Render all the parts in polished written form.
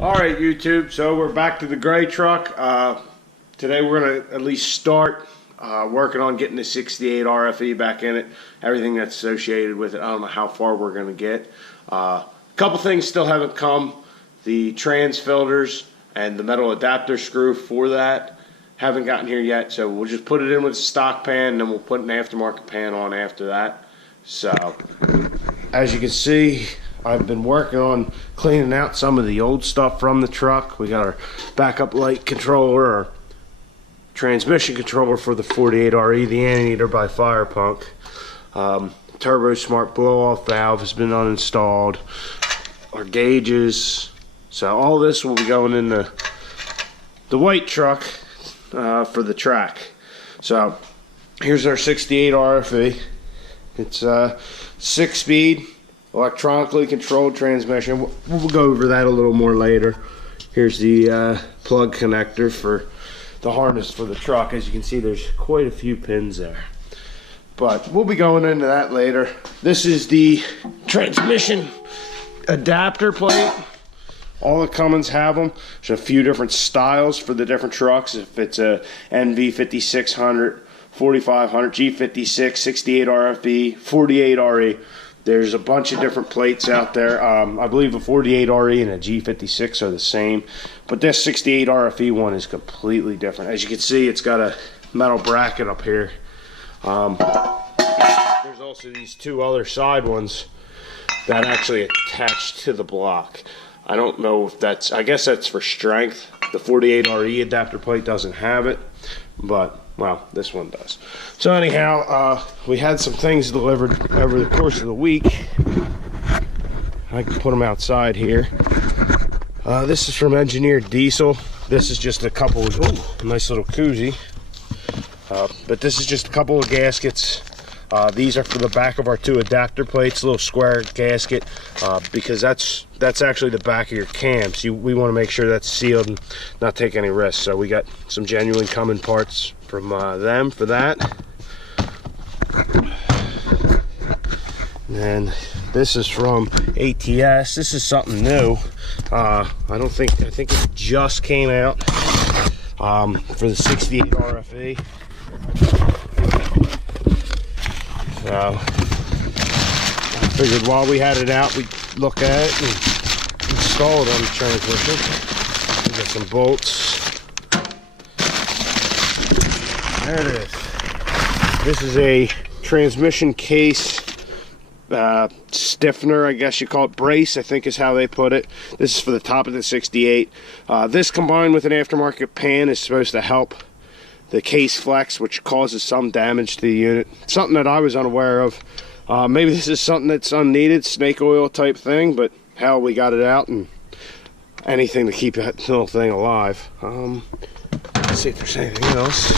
Alright YouTube, so we're back to the gray truck. Today we're going to at least start working on getting the 68 RFE back in it. Everything that's associated with it. I don't know how far we're going to get. A couple things still haven't come. The trans filters and the metal adapter screw for that haven't gotten here yet. So we'll just put it in with a stock pan and then we'll put an aftermarket pan on after that. So as you can see, I've been working on cleaning out some of the old stuff from the truck. We got our backup light controller, our transmission controller for the 48RE, the anteater by Firepunk. Turbo Smart blow-off valve has been uninstalled. Our gauges. So all this will be going in the white truck for the track. So here's our 68 RFE. It's 6-speed. Electronically controlled transmission. We'll go over that a little more later. Here's the plug connector for the harness for the truck. As you can see, there's quite a few pins there. But we'll be going into that later. This is the transmission adapter plate. All the Cummins have them. There's a few different styles for the different trucks. If it's a NV 5600, 4500, G56, 68 RFE, 48RE. There's a bunch of different plates out there. I believe a 48RE and a G56 are the same, but this 68 RFE one is completely different. As you can see, it's got a metal bracket up here. There's also these two other side ones that actually attach to the block. I don't know if that's, I guess that's for strength. The 48RE adapter plate doesn't have it, but well, this one does. So anyhow, we had some things delivered over the course of the week. I can put them outside here. This is from Engineered Diesel. This is just a couple of, ooh, nice little koozie. But this is just a couple of gaskets. These are for the back of our two adapter plates, a little square gasket, because that's actually the back of your cam. So we want to make sure that's sealed and not take any risks. So we got some genuine Cummins parts from them for that. And then this is from ATS. This is something new. I think it just came out for the 68 RFE. So I figured while we had it out, we'd look at it and install it on the transmission. We got some bolts. There it is. This is a transmission case stiffener, I guess you call it, brace, I think is how they put it. This is for the top of the 68. This combined with an aftermarket pan is supposed to help the case flex, which causes some damage to the unit. Something that I was unaware of. Maybe this is something that's unneeded, snake oil type thing, but hell, we got it out, and anything to keep that little thing alive. Let's see if there's anything else.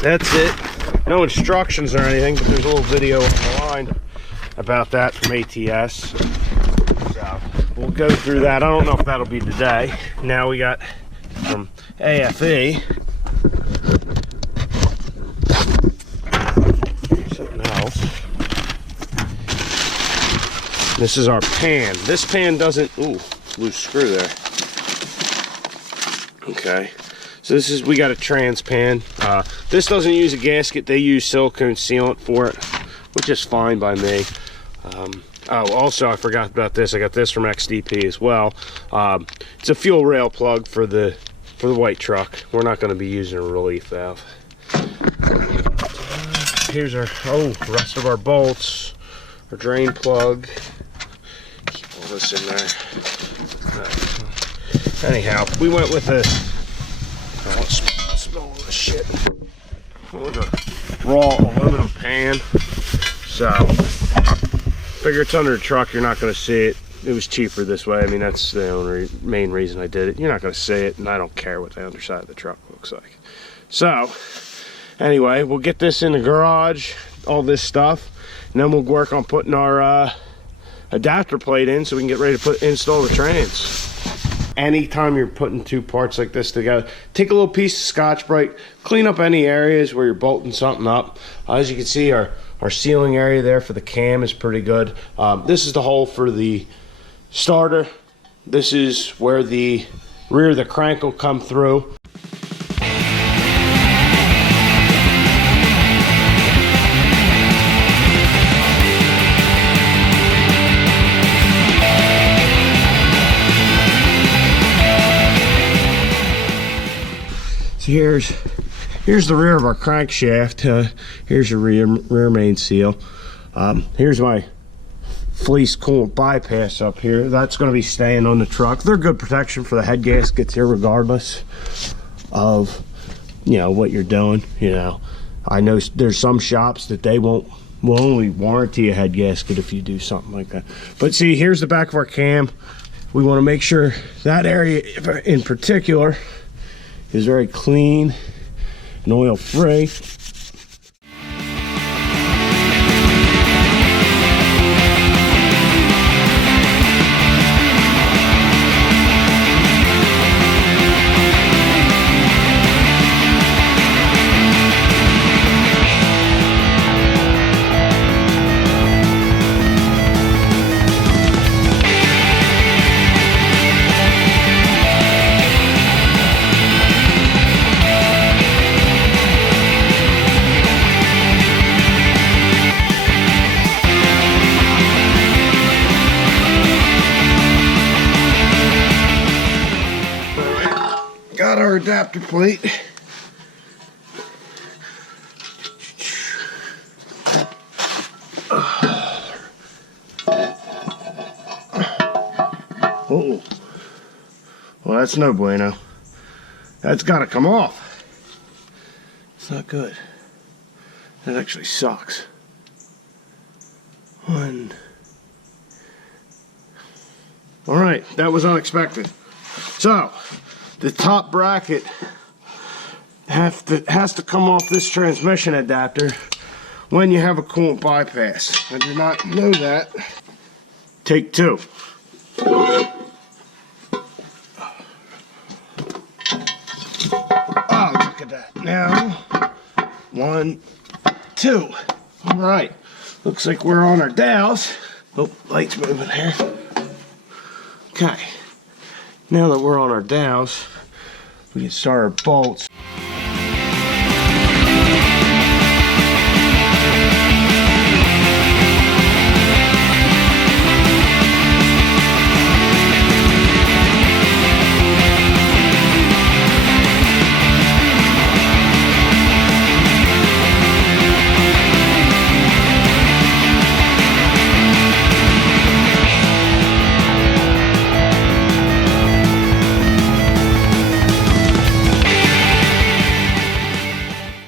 That's it. No instructions or anything, but there's a little video online about that from ATS. So we'll go through that. I don't know if that'll be today. Now we got from AFE. Something else. This is our pan. This pan doesn't, ooh, loose screw there. Okay. So this is, we got a trans pan. This doesn't use a gasket. They use silicone sealant for it, which is fine by me. Oh, also I forgot about this. I got this from XDP as well. It's a fuel rail plug for the white truck. We're not going to be using a relief valve. Here's our rest of our bolts, our drain plug. Keep all this in there. Anyhow, we went with a smell all this shit. With a raw aluminum pan. So figure it's under the truck. You're not going to see it. It was cheaper this way. I mean, that's the only main reason I did it. You're not going to see it, and I don't care what the underside of the truck looks like. So anyway, we'll get this in the garage, all this stuff, and then we'll work on putting our adapter plate in so we can get ready to install the trans. Anytime you're putting two parts like this together, take a little piece of Scotch-Brite, clean up any areas where you're bolting something up. As you can see, our sealing area there for the cam is pretty good. This is the hole for the starter. this is where the rear of the crank will come through. So here's the rear of our crankshaft. Here's your rear main seal. Here's my fleece coolant bypass up here. That's going to be staying on the truck. They're good protection for the head gaskets here, regardless of what you're doing. I know there's some shops that they will only warranty a head gasket if you do something like that. But see, here's the back of our cam. We want to make sure that area in particular is very clean and oil free. Got our adapter plate. Oh, well, that's no bueno. That's got to come off. It's not good. That actually sucks. All right, that was unexpected. So the top bracket has to come off this transmission adapter when you have a coolant bypass. I did not know that. Take two. Oh, look at that. Now, 1, 2. All right. Looks like we're on our dowels. Oh, light's moving here. Okay. Now that we're on our dowels, we can start our bolts.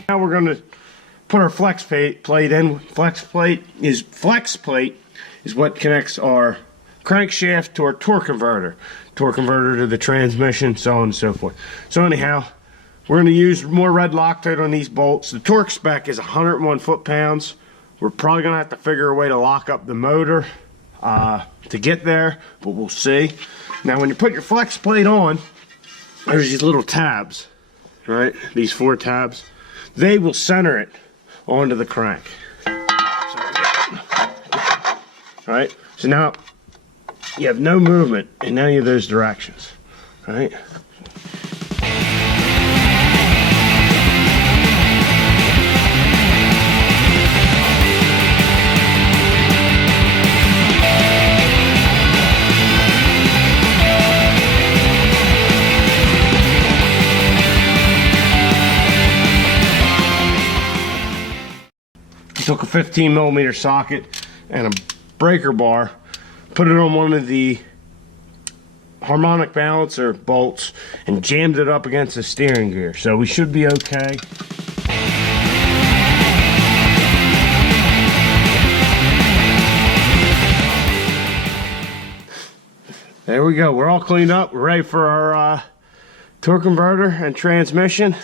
Now we're going to put our flex plate in. Flex plate is what connects our crankshaft to our torque converter to the transmission, so on and so forth. So anyhow, we're going to use more red Loctite on these bolts. The torque spec is 101 foot-pounds. We're probably going to have to figure a way to lock up the motor to get there, but we'll see. Now when you put your flex plate on, there's these little tabs, right? These 4 tabs. They will center it onto the crank. Right? So now you have no movement in any of those directions. Right? Took a 15mm socket and a breaker bar, put it on one of the harmonic balancer bolts and jammed it up against the steering gear. So we should be okay. There we go. We're all cleaned up. We're ready for our torque converter and transmission.